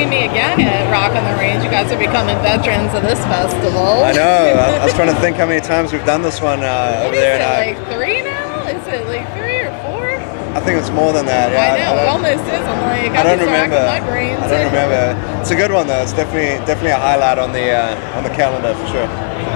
joining me again at Rock on the Range. You guys are becoming veterans of this festival. I know. I was trying to think how many times we've done this one over there. Is it like 3 now? Is it like 3 or 4? I think it's more than that. Yeah, I know. It almost is. I'm like, I don't remember. My brain. I don't remember. It's a good one though. It's definitely a highlight on the calendar for sure.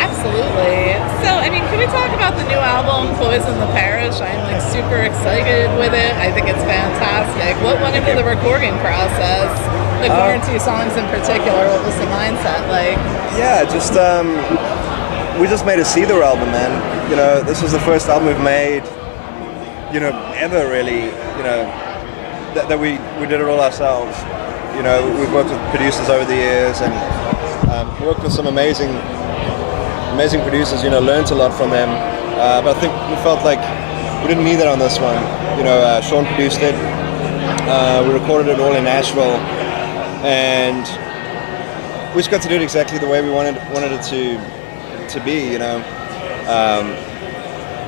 Absolutely. So, I mean, can we talk about the new album, Poison the Parish? I'm like super excited with it. I think it's fantastic. What went into the recording process? The Quarantine songs in particular, what was the mindset like? Yeah, just we just made a Seether album, man. You know, this was the first album we've made, you know, ever really, you know, that we did it all ourselves. You know, we've worked with producers over the years and worked with some amazing producers, you know, learned a lot from them. But I think we felt like we didn't need that on this one. You know, Sean produced it. We recorded it all in Nashville. And we just got to do it exactly the way we wanted it to be, you know.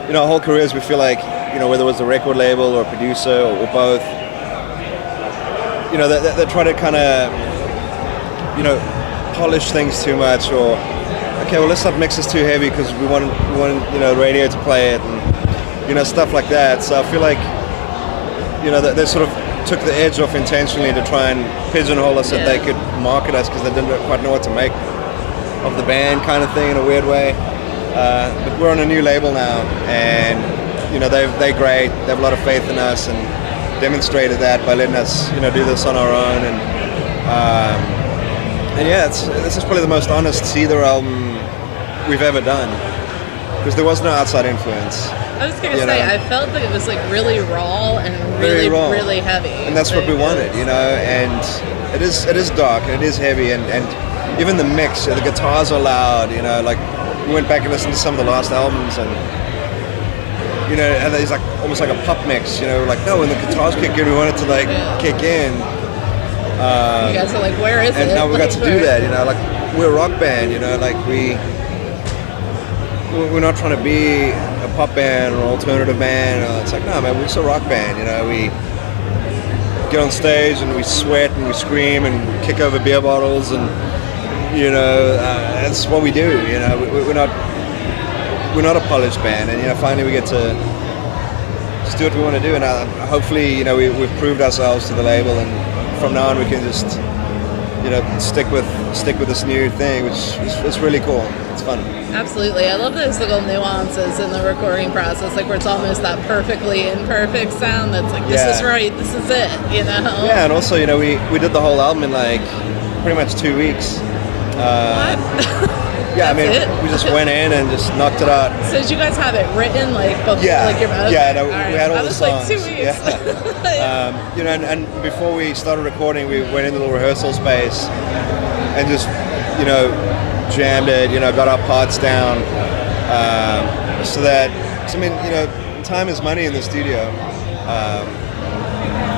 You know, our whole careers we feel like, you know, whether it was a record label or a producer or both, you know, they try to kind of, you know, polish things too much, or okay, well, let's not mix this too heavy because we want you know, radio to play it, and you know, stuff like that. So I feel like, you know, they sort of took the edge off intentionally to try and pigeonhole us that they could market us because they didn't quite know what to make of the band, kind of thing, in a weird way. But we're on a new label now, and you know, they're great. They have a lot of faith in us and demonstrated that by letting us, you know, do this on our own. And yeah, this is probably the most honest Seether album we've ever done because there was no outside influence. I was going to say, I felt that it was like really raw and really heavy. And that's what we wanted, you know, and it is dark and it is heavy, and even the mix, the guitars are loud, you know, like we went back and listened to some of the last albums and, you know, and it's like almost like a pop mix, you know, like, no, when the guitars kick in, we want it to like kick in. You guys are like, where is it? And now we got to do that, you know, like we're a rock band, you know, like we're not trying to be a pop band or an alternative band. It's like, no, man, we're just a rock band, you know. We get on stage and we sweat and we scream and kick over beer bottles and, you know, that's what we do, you know. We're not a polished band, and, you know, finally we get to just do what we want to do, and hopefully, you know, we've proved ourselves to the label, and from now on we can just, you know, stick with this new thing, which is really cool. It's fun. Absolutely. I love those little nuances in the recording process, like where it's almost that perfectly imperfect sound that's like, this is right, this is it, you know? Yeah, and also, you know, we did the whole album in like pretty much 2 weeks. What? Yeah, I mean, we just went in and just knocked it out. So did you guys have it written like before, like your mouth? Yeah, no, we had all the songs. Like 2 weeks. Yeah. You know, and before we started recording, we went into the little rehearsal space and just, you know, jammed it. You know, got our parts down, so I mean, you know, time is money in the studio.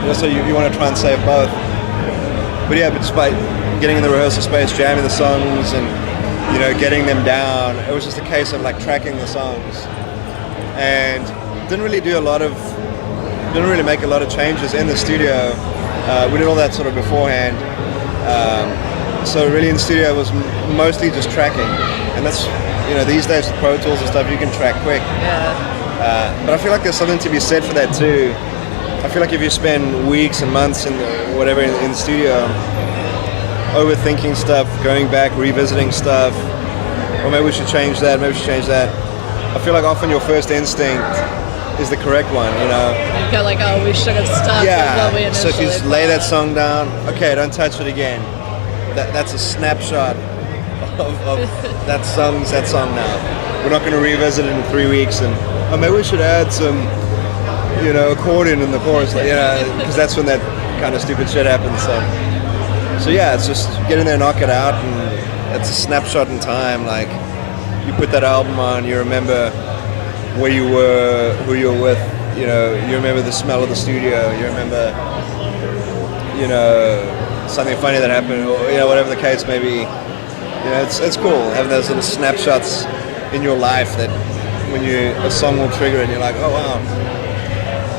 Also, you want to try and save both. But yeah, but just by getting in the rehearsal space, jamming the songs, and, you know, getting them down, it was just a case of like tracking the songs, and didn't really make a lot of changes in the studio. We did all that sort of beforehand, so really in the studio it was mostly just tracking, and that's, you know, these days with Pro Tools and stuff you can track quick. But I feel like there's something to be said for that too. I feel like if you spend weeks and months in the studio overthinking stuff, going back, revisiting stuff, or maybe we should change that, I feel like often your first instinct is the correct one, you know. You feel like, oh, we should have stuck with what we initially so if you thought. lay that song down, okay, don't touch it again. That's a snapshot of that song now. We're not going to revisit it in 3 weeks and, oh, maybe we should add some, you know, accordion in the chorus, you know, because that's when that kind of stupid shit happens. So yeah, it's just get in there, knock it out, and it's a snapshot in time. Like, you put that album on, you remember where you were, who you were with, you know, you remember the smell of the studio, you remember, you know, something funny that happened, or, you know, whatever the case may be. You know, it's cool having those little snapshots in your life that when a song will trigger it and you're like, oh wow,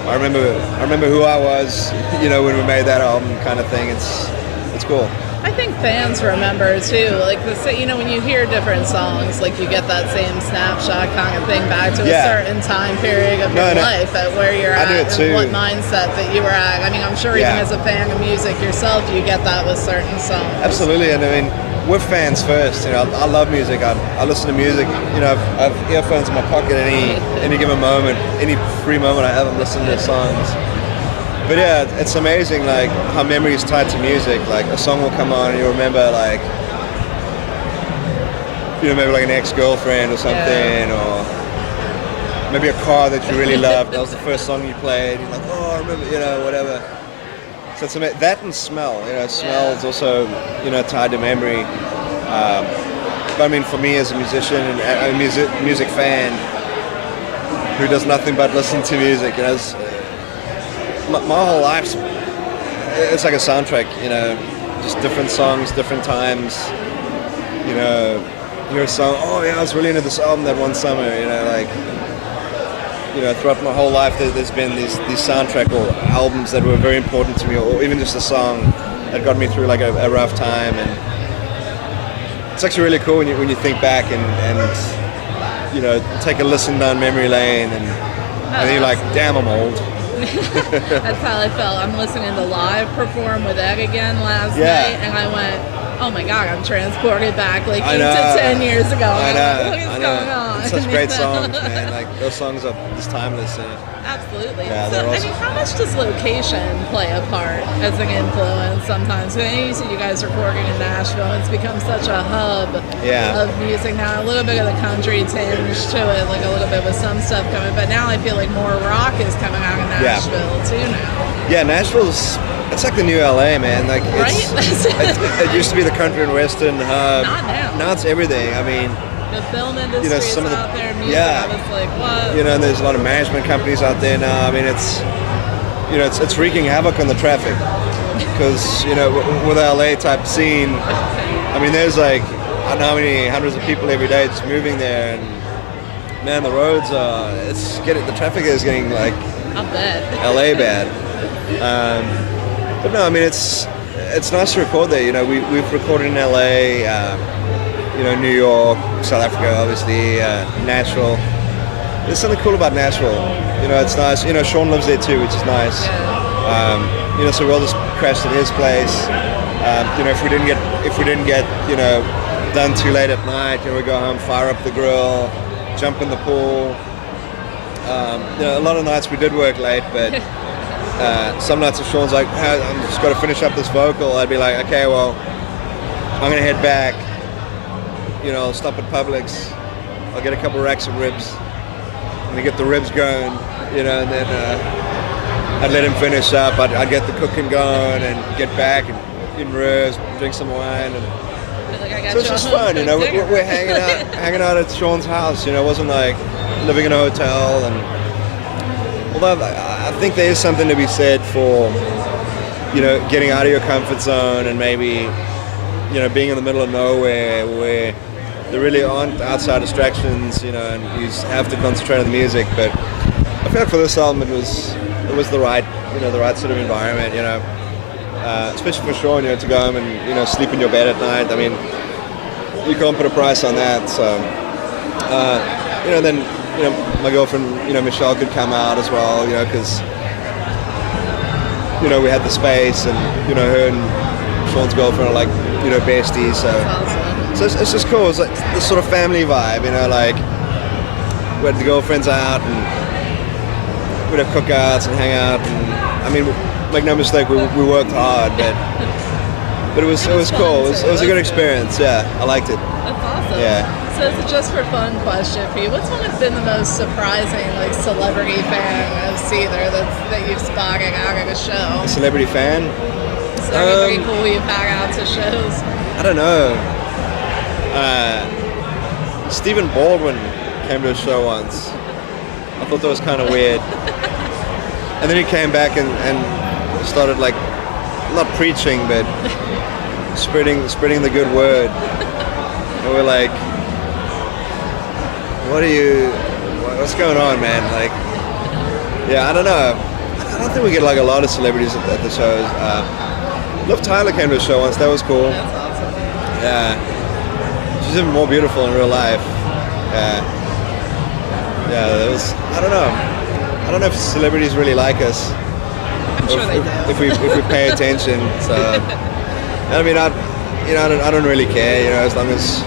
I remember who I was, you know, when we made that album, kind of thing. It's cool. fans remember too. Like when you hear different songs, like you get that same snapshot kind of thing back to a certain time period of your life at where you're at and what mindset that you were at. I mean, I'm sure even as a fan of music yourself, you get that with certain songs. Absolutely, and I mean, we're fans first. I love music. I listen to music. I've earphones in my pocket any given moment, any free moment I have. I'm listening to songs. But yeah, it's amazing like how memory is tied to music. Like a song will come on and you'll remember like maybe like an ex-girlfriend or something, or maybe a car that you really loved. That was the first song you played. You're like, oh, I remember, whatever. So it's that and smell. Smell is also tied to memory. But I mean, for me as a musician and a music fan who does nothing but listen to music, my whole life's it's like a soundtrack, just different songs, different times. Hear a song, oh yeah, I was really into this album that one summer, throughout my whole life there's been these soundtrack or albums that were very important to me, or even just a song that got me through like a rough time. And it's actually really cool when you think back and take a listen down memory lane and then you're like, damn, I'm old. That's how I felt. I'm listening to Live perform with Ed again last night, and I went, oh my God, I'm transported back like 8 to 10 years ago. I know. What is going on? It's such great songs, man. Like those songs are just timeless. Absolutely. Yeah, so, I mean, how much does location play a part as an influence sometimes? I know you said you guys are recording in Nashville. It's become such a hub of music now. A little bit of the country tinge to it, like a little bit with some stuff coming. But now I feel like more rock is coming out of Nashville too now. Yeah, Nashville's. It's like the new LA, man. Like it used to be the country and western hub. Not now. Now it's everything. I mean, the film industry is out there. Music, I was like, what? And there's a lot of management companies out there now. I mean, it's it's wreaking havoc on the traffic because with the LA type scene. I mean, there's like I don't know how many hundreds of people every day just moving there, and man, the roads are. The traffic is getting like. I bet. LA bad. But no, I mean it's nice to record there. We've recorded in LA, New York, South Africa, obviously, Nashville. There's something cool about Nashville. It's nice. Sean lives there too, which is nice. So we all just crashed at his place. If we didn't get done too late at night, we go home, fire up the grill, jump in the pool. A lot of nights we did work late, but. Some nights if Sean's like, hey, I'm just got to finish up this vocal, I'd be like, okay, well, I'm going to head back. I'll stop at Publix. I'll get a couple racks of ribs. I'm going to get the ribs going, and then I'd let him finish up. I'd get the cooking going and get back and in ribs, drink some wine. So it's just fun, We're hanging out at Sean's house. It wasn't like living in a hotel. And although I think there is something to be said for, getting out of your comfort zone and maybe, being in the middle of nowhere where there really aren't outside distractions, and you have to concentrate on the music. But I feel like for this album it was the right, the right sort of environment, especially for Sean, to go home and, sleep in your bed at night. I mean, you can't put a price on that. So, then, my girlfriend, Michelle could come out as well, because, we had the space and, her and Sean's girlfriend are like, besties. So it's just cool. It's like this sort of family vibe, like we had the girlfriends out and we'd have cookouts and hang out. And I mean, make no mistake, we worked hard, but it was cool. It was a good experience. Yeah, I liked it. That's awesome. Yeah. So it's a just for fun question for you. What's one that's been the most surprising, celebrity fan of Seether that you've spotted out at a show? A celebrity fan? Is there anything cool you've had out to shows? I don't know. Stephen Baldwin came to a show once. I thought that was kind of weird. And then he came back and started not preaching, but spreading the good word. And we're like, what's going on, man? I don't know. I don't think we get a lot of celebrities at the shows. Liv Tyler came to a show once. That was cool. That's awesome. She's even more beautiful in real life. It was. I don't know. I don't know if celebrities really like us. I'm sure they do. If we pay attention. So, I mean, I don't really care. As long as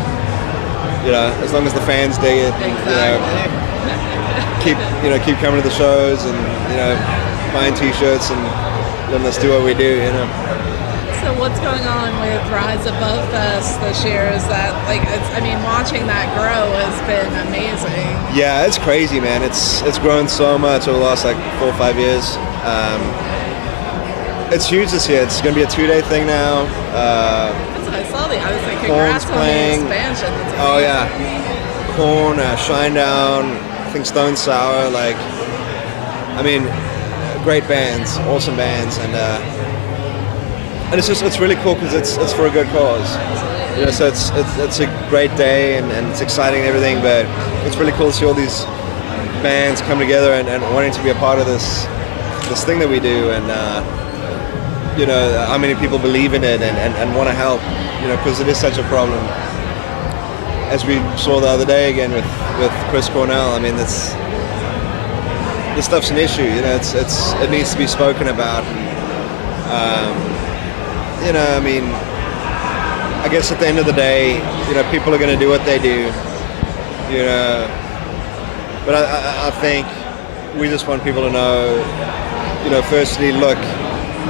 the fans dig it. Exactly. Keep coming to the shows and buying T-shirts and letting us do what we do. So what's going on with Rise Above Fest this year? Is that watching that grow has been amazing. Yeah, it's crazy, man. It's grown so much over the last 4 or 5 years. It's huge this year. It's going to be a 2-day thing now. That's what I saw. I was like, congrats on the expansion. Oh yeah, Korn, Shinedown, I think Stone Sour. Great bands, awesome bands, and it's really cool because it's for a good cause. So it's a great day and it's exciting and everything, but it's really cool to see all these bands come together and wanting to be a part of this thing that we do, and how many people believe in it and want to help, because it is such a problem. As we saw the other day again with Chris Cornell, this stuff's an issue. It needs to be spoken about. I guess at the end of the day, people are going to do what they do, but I think we just want people to know, firstly, look,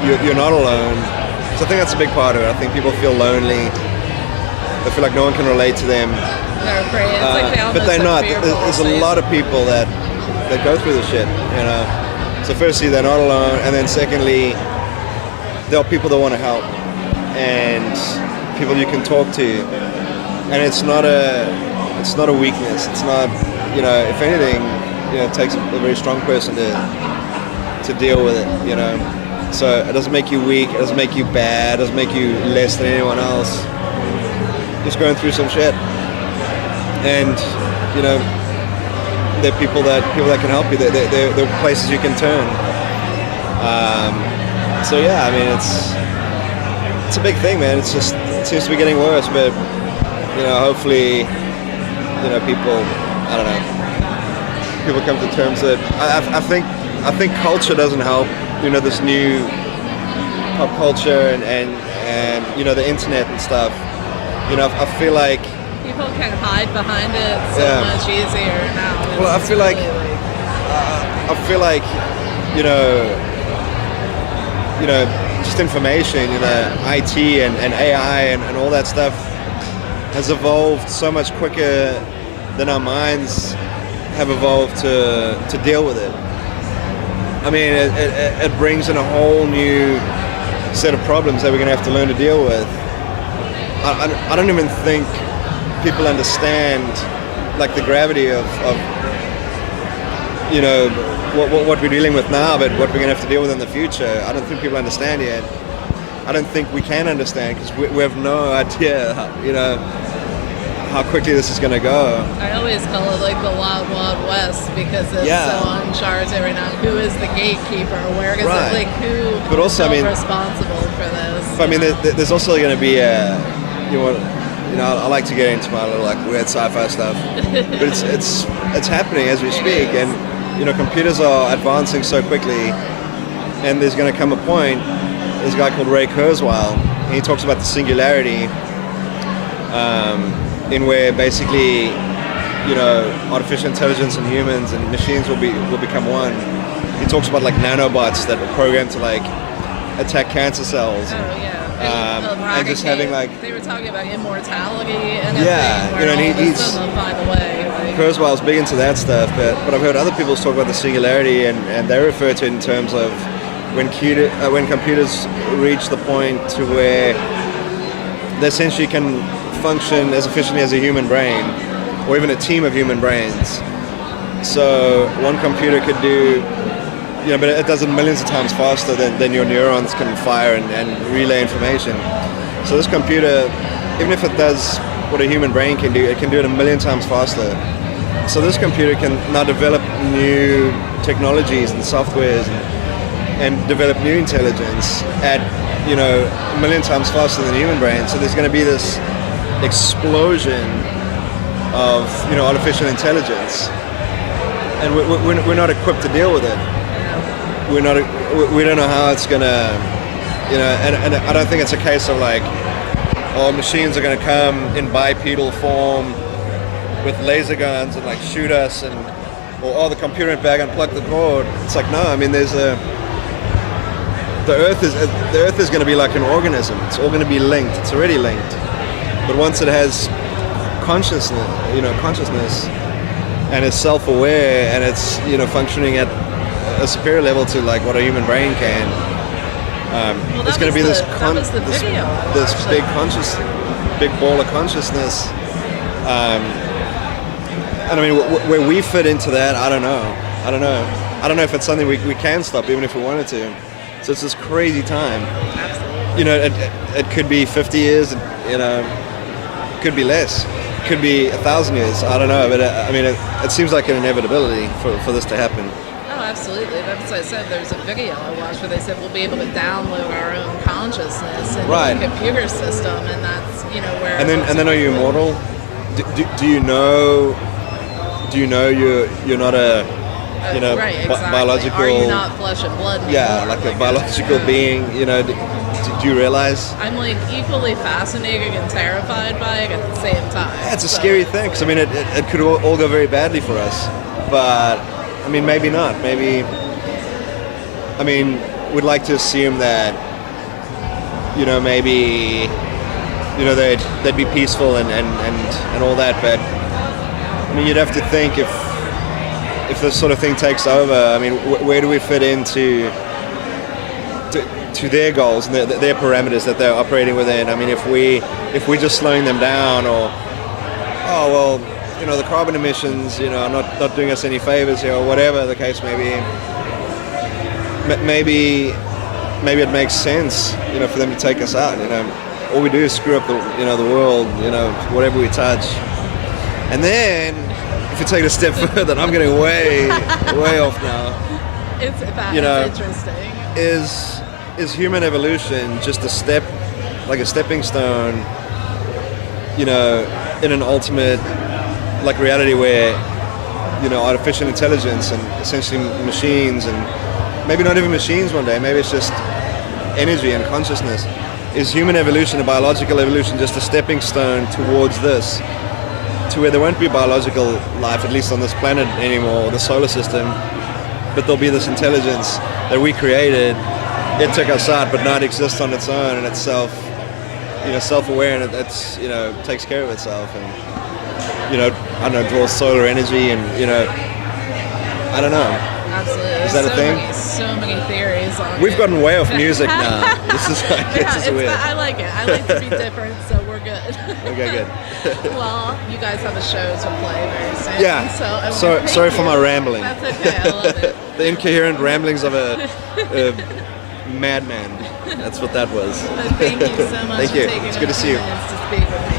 you're not alone. So I think that's a big part of it. I think people feel lonely. They feel like no one can relate to them. They're afraid. It's like they almost but they're not. fearful, There's a lot of people that go through this shit, So firstly, they're not alone, and then secondly, there are people that want to help, and people you can talk to, and it's not a weakness. It's not, if anything, it takes a very strong person to deal with it, So it doesn't make you weak. It doesn't make you bad. It doesn't make you less than anyone else. Just going through some shit, and there are people that can help you. There are places you can turn. It's a big thing, man. It seems to be getting worse, but hopefully, people, I don't know, people come to terms that I think culture doesn't help. This new pop culture and the internet and stuff. I feel like people can hide behind it much easier now. Well, I feel like just information, IT and AI and all that stuff has evolved so much quicker than our minds have evolved to deal with it. It brings in a whole new set of problems that we're going to have to learn to deal with. I don't even think people understand the gravity of what we're dealing with now, but what we're going to have to deal with in the future. I don't think people understand yet. I don't think we can understand because we have no idea, how quickly this is going to go. I always call it the Wild Wild West because it's so uncharted right now. Who is the gatekeeper? Where is it? Who but also, is responsible for this? But, there's also going to be I like to get into my little weird sci-fi stuff, but it's happening as we speak, and computers are advancing so quickly, and there's going to come a point. There's a guy called Ray Kurzweil, and he talks about the singularity, in where basically, artificial intelligence and humans and machines will become one. He talks about nanobots that are programmed to attack cancer cells. Oh yeah. And just having they were talking about immortality and and he's they'll find a way. Kurzweil's big into that stuff, but I've heard other people talk about the singularity, and they refer to it in terms of when computers reach the point to where they essentially can function as efficiently as a human brain, or even a team of human brains. So one computer could do, but it does it millions of times faster than your neurons can fire and relay information. So this computer, even if it does what a human brain can do, it can do it a million times faster. So this computer can now develop new technologies and softwares and develop new intelligence at, a million times faster than the human brain. So there's going to be this explosion of artificial intelligence, and we're not equipped to deal with it. We don't know how it's gonna, and I don't think it's a case of like, oh, machines are gonna come in bipedal form with laser guns and like shoot us, or oh, the computer went back and plugged the cord. It's like, no, I mean, the Earth is going to be like an organism. It's all going to be linked. It's already linked. But once it has consciousness, and is self-aware, and it's functioning at a superior level to like what a human brain can, it's going to be this big ball of consciousness. And I mean, where we fit into that, I don't know. I don't know if it's something we can stop, even if we wanted to. So it's this crazy time. Absolutely. It could be 50 years, it could be less. It could be 1,000 years. I don't know, but I mean, it seems like an inevitability for this to happen. Oh, absolutely. That's what I said. There's a video I watched where they said we'll be able to download our own consciousness into the computer system, and that's where. And then are you immortal? Do you know? Do you know you're not a right, exactly. biological? Are you not flesh and blood anymore? Yeah, like a biological being. Do you realize? I'm like equally fascinated and terrified by it at the same time. Yeah, it's a scary thing, because I mean it could all go very badly for us, but I mean maybe not. Maybe I mean we'd like to assume that maybe they'd be peaceful and all that, but I mean, you'd have to think if this sort of thing takes over. I mean, where do we fit into to their goals and their parameters that they're operating within? I mean, if we're just slowing them down, or the carbon emissions, are not doing us any favors here, or whatever the case may be. Maybe it makes sense, for them to take us out. All we do is screw up the world, whatever we touch. And then, if you take it a step further, and I'm getting way off now. It's interesting. Is human evolution just a stepping stone, in an ultimate, like, reality where, artificial intelligence and essentially machines, and maybe not even machines one day, maybe it's just energy and consciousness. Is human evolution, a biological evolution, just a stepping stone towards this? To where there won't be biological life, at least on this planet anymore, or the solar system, but there'll be this intelligence that we created. It took us out, but now it exists on its own, and it's self-aware, and it's takes care of itself, and I don't know, draws solar energy, and I don't know. Absolutely. Is that a thing? So many theories on We've it. gotten way off music now. This is weird. I like it. I like to be different, so we're good. Okay, good. Well, you guys have a show to play very soon. Yeah. So sorry for my rambling. That's okay. I love it. The incoherent ramblings of a madman. That's what that was. But thank you so much Thank you. for taking It's good to a see few you. minutes to speak with me.